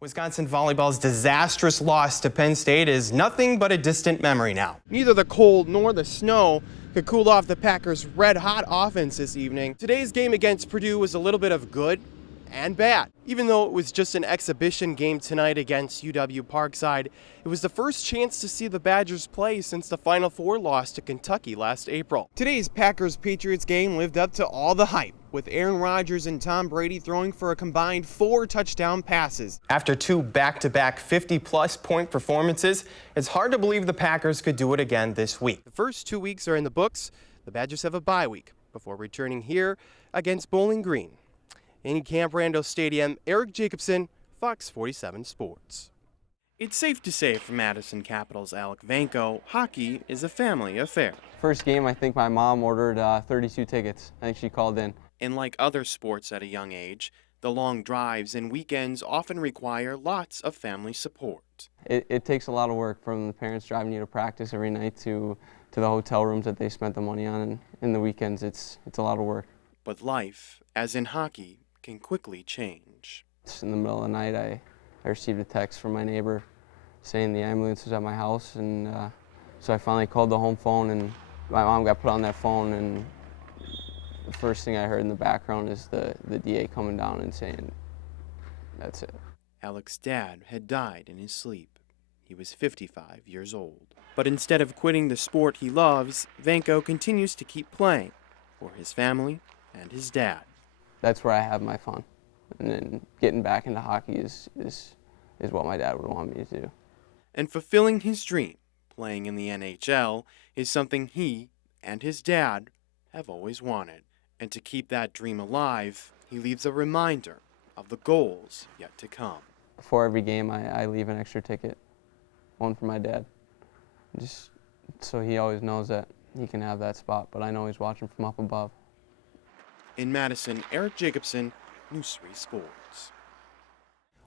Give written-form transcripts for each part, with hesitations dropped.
Wisconsin volleyball's disastrous loss to Penn State is nothing but a distant memory now. Neither the cold nor the snow could cool off the Packers' red-hot offense this evening. Today's game against Purdue was a little bit of good and bad. Even though it was just an exhibition game tonight against UW Parkside, it was the first chance to see the Badgers play since the Final Four loss to Kentucky last April. Today's Packers-Patriots game lived up to all the hype, with Aaron Rodgers and Tom Brady throwing for a combined 4 touchdown passes. After 2 back-to-back 50-plus point performances, it's hard to believe the Packers could do it again this week. The first 2 weeks are in the books. The Badgers have a bye week before returning here against Bowling Green. In Camp Randall Stadium, Eric Jacobson, Fox 47 Sports. It's safe to say for Madison Capital's Alec Vanko, hockey is a family affair. First game, I think my mom ordered 32 tickets. I think she called in. And like other sports at a young age, the long drives and weekends often require lots of family support. It takes a lot of work, from the parents driving you to practice every night to the hotel rooms that they spent the money on, and in the weekends it's a lot of work. But life, as in hockey, can quickly change. In the middle of the night, I received a text from my neighbor saying the ambulance was at my house, and so I finally called the home phone, and my mom got put on that phone, and the first thing I heard in the background is the DA coming down and saying, "That's it." Alec's dad had died in his sleep. He was 55 years old. But instead of quitting the sport he loves, Vanko continues to keep playing for his family and his dad. That's where I have my fun. And then getting back into hockey is what my dad would want me to do. And fulfilling his dream, playing in the NHL, is something he and his dad have always wanted. And to keep that dream alive, he leaves a reminder of the goals yet to come. Before every game, I leave an extra ticket, one for my dad, just so he always knows that he can have that spot, but I know he's watching from up above. In Madison, Eric Jacobson, News 3 Sports.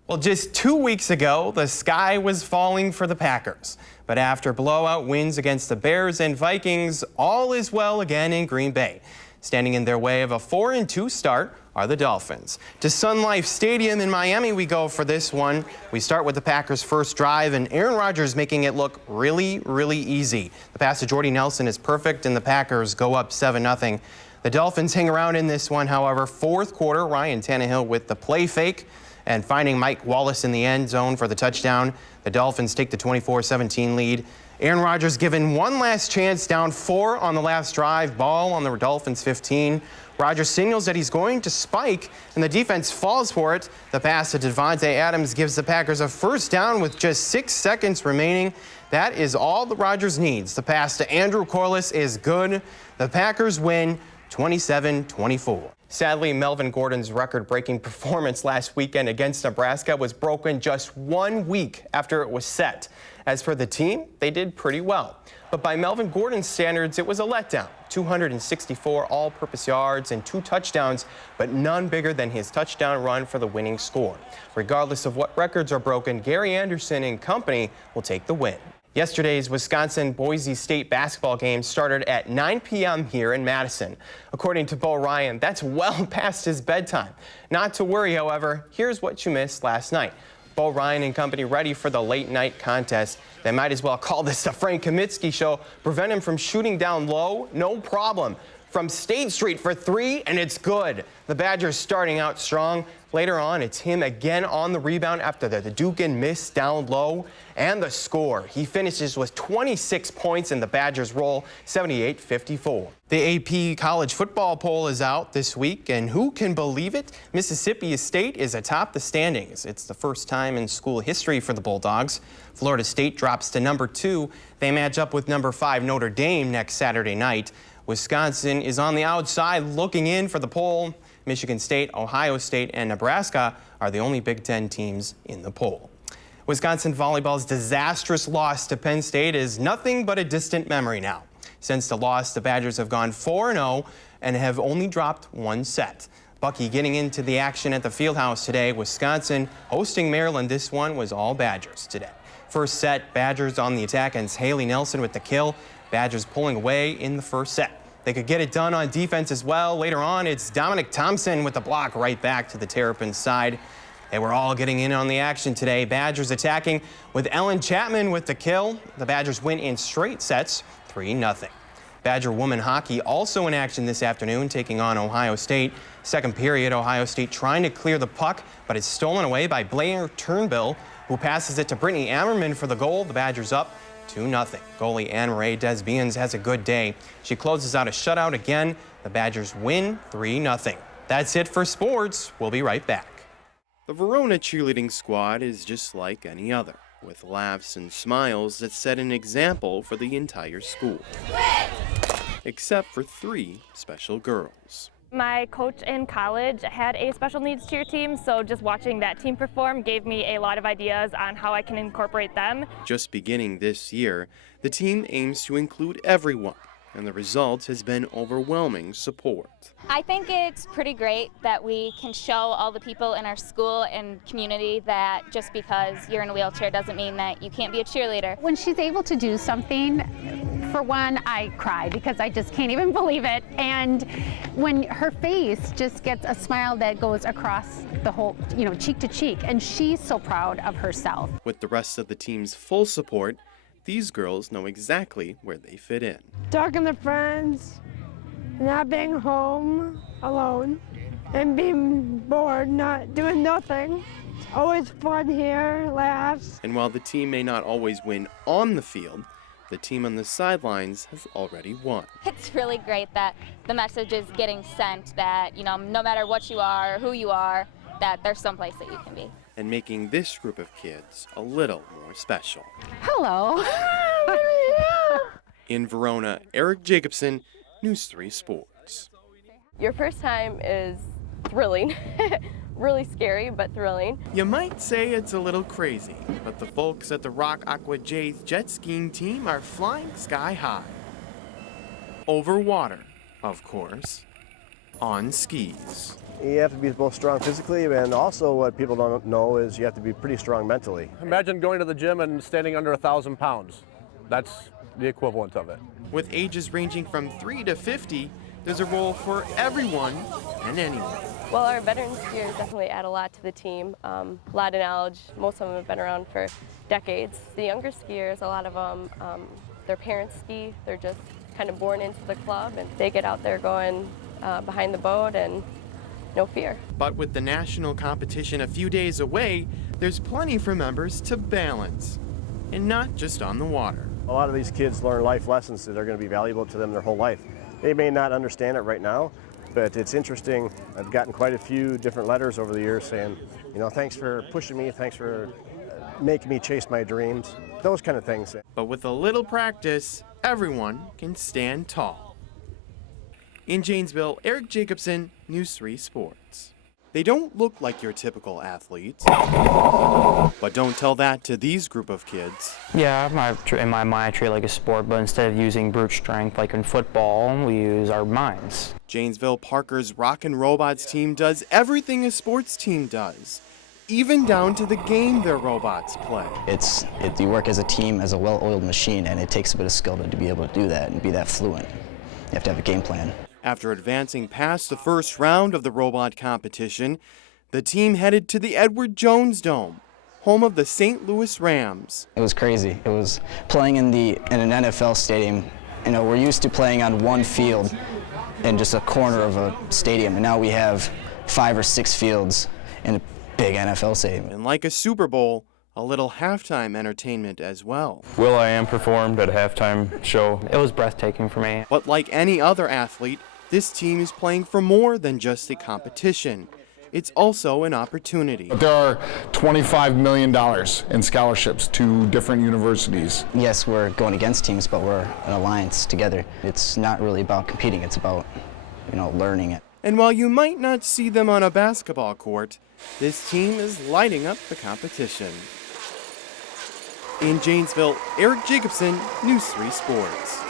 Well, just 2 weeks ago, the sky was falling for the Packers. But after blowout wins against the Bears and Vikings, all is well again in Green Bay. Standing in their way of a 4-2 start are the Dolphins. To Sun Life Stadium in Miami we go for this one. We start with the Packers' first drive, and Aaron Rodgers making it look really, really easy. The pass to Jordy Nelson is perfect, and the Packers go up 7-0. The Dolphins hang around in this one, however. Fourth quarter, Ryan Tannehill with the play fake and finding Mike Wallace in the end zone for the touchdown. The Dolphins take the 24-17 lead. Aaron Rodgers given one last chance, down 4 on the last drive, ball on the Dolphins 15. Rodgers signals that he's going to spike, and the defense falls for it. The pass to Devontae Adams gives the Packers a first down with just 6 seconds remaining. That is all that Rodgers needs. The pass to Andrew Corliss is good. The Packers win 27-24. Sadly, Melvin Gordon's record-breaking performance last weekend against Nebraska was broken just 1 week after it was set. As for the team, they did pretty well. But by Melvin Gordon's standards, it was a letdown. 264 all-purpose yards and 2 touchdowns, but none bigger than his touchdown run for the winning score. Regardless of what records are broken, Gary Anderson and company will take the win. Yesterday's Wisconsin-Boise State basketball game started at 9 p.m. here in Madison. According to Bo Ryan, that's well past his bedtime. Not to worry, however, here's what you missed last night. Bo Ryan and company ready for the late-night contest. They might as well call this the Frank Kaminsky show. Prevent him from shooting down low? No problem. From State Street for 3, and it's good. The Badgers starting out strong. Later on, it's him again on the rebound after the Dugan miss down low. And the score. He finishes with 26 points, and the Badgers roll 78-54. The AP college football poll is out this week, and who can believe it? Mississippi State is atop the standings. It's the first time in school history for the Bulldogs. Florida State drops to number 2. They match up with number 5 Notre Dame next Saturday night. Wisconsin is on the outside looking in for the poll. Michigan State, Ohio State, and Nebraska are the only Big Ten teams in the poll. Wisconsin volleyball's disastrous loss to Penn State is nothing but a distant memory now. Since the loss, the Badgers have gone 4-0 and have only dropped 1 set. Bucky getting into the action at the Fieldhouse today. Wisconsin hosting Maryland. This one was all Badgers today. First set, Badgers on the attack, and Haley Nelson with the kill. Badgers pulling away in the first set. They could get it done on defense as well. Later on, it's Dominic Thompson with the block right back to the Terrapins side. They were all getting in on the action today. Badgers attacking with Ellen Chapman with the kill. The Badgers win in straight sets, 3-0. Badger women hockey also in action this afternoon, taking on Ohio State. Second period, Ohio State trying to clear the puck, but it's stolen away by Blair Turnbull, who passes it to Brittany Ammerman for the goal. The Badgers up 2-0. Goalie Anne-Marie Desbiens has a good day. She closes out a shutout again. The Badgers win 3-0. That's it for sports. We'll be right back. The Verona cheerleading squad is just like any other, with laughs and smiles that set an example for the entire school. Except for 3 special girls. My coach in college had a special needs cheer team, so just watching that team perform gave me a lot of ideas on how I can incorporate them. Just beginning this year, the team aims to include everyone, and the result has been overwhelming support. I think it's pretty great that we can show all the people in our school and community that just because you're in a wheelchair doesn't mean that you can't be a cheerleader. When she's able to do something, for one, I cry because I just can't even believe it. And when her face just gets a smile that goes across the whole, cheek to cheek, and she's so proud of herself. With the rest of the team's full support, these girls know exactly where they fit in. Talking to friends, not being home alone, and being bored, not doing nothing. It's always fun here, laughs. And while the team may not always win on the field, the team on the sidelines has already won. It's really great that the message is getting sent that, no matter what you are or who you are, that there's someplace that you can be. And making this group of kids a little more special. Hello. In Verona, Eric Jacobson, News 3 Sports. Your first time is thrilling. Really scary, but thrilling. You might say it's a little crazy, but the folks at the Rock Aqua Jays jet skiing team are flying sky high. Over water, of course, on skis. You have to be both strong physically, and also what people don't know is you have to be pretty strong mentally. Imagine going to the gym and standing under 1,000 pounds. That's the equivalent of it. With ages ranging from 3 to 50, there's a role for everyone and anyone. Well, our veteran skiers definitely add a lot to the team. A lot of knowledge. Most of them have been around for decades. The younger skiers, a lot of them, their parents ski. They're just kind of born into the club, and they get out there going behind the boat and no fear. But with the national competition a few days away, there's plenty for members to balance, and not just on the water. A lot of these kids learn life lessons that are going to be valuable to them their whole life. They may not understand it right now, but it's interesting. I've gotten quite a few different letters over the years saying, thanks for pushing me, thanks for making me chase my dreams, those kind of things. But with a little practice, everyone can stand tall. In Janesville, Eric Jacobson, News 3 Sports. They don't look like your typical athletes, but don't tell that to these group of kids. Yeah, in my mind I treat it like a sport, but instead of using brute strength like in football, we use our minds. Janesville Parker's Rockin' Robots team does everything a sports team does, even down to the game their robots play. You work as a team, as a well-oiled machine, and it takes a bit of skill to be able to do that and be that fluent. You have to have a game plan. After advancing past the first round of the robot competition, the team headed to the Edward Jones Dome, home of the St. Louis Rams. It was crazy. It was playing in an NFL stadium. We're used to playing on one field in just a corner of a stadium, and now we have 5 or 6 fields in a big NFL stadium. And like a Super Bowl, a little halftime entertainment as well. will.i.am performed at a halftime show. It was breathtaking for me. But like any other athlete, this team is playing for more than just a competition. It's also an opportunity. But there are $25 million in scholarships to different universities. Yes, we're going against teams, but we're an alliance together. It's not really about competing, it's about, learning it. And while you might not see them on a basketball court, this team is lighting up the competition. In Janesville, Eric Jacobson, News 3 Sports.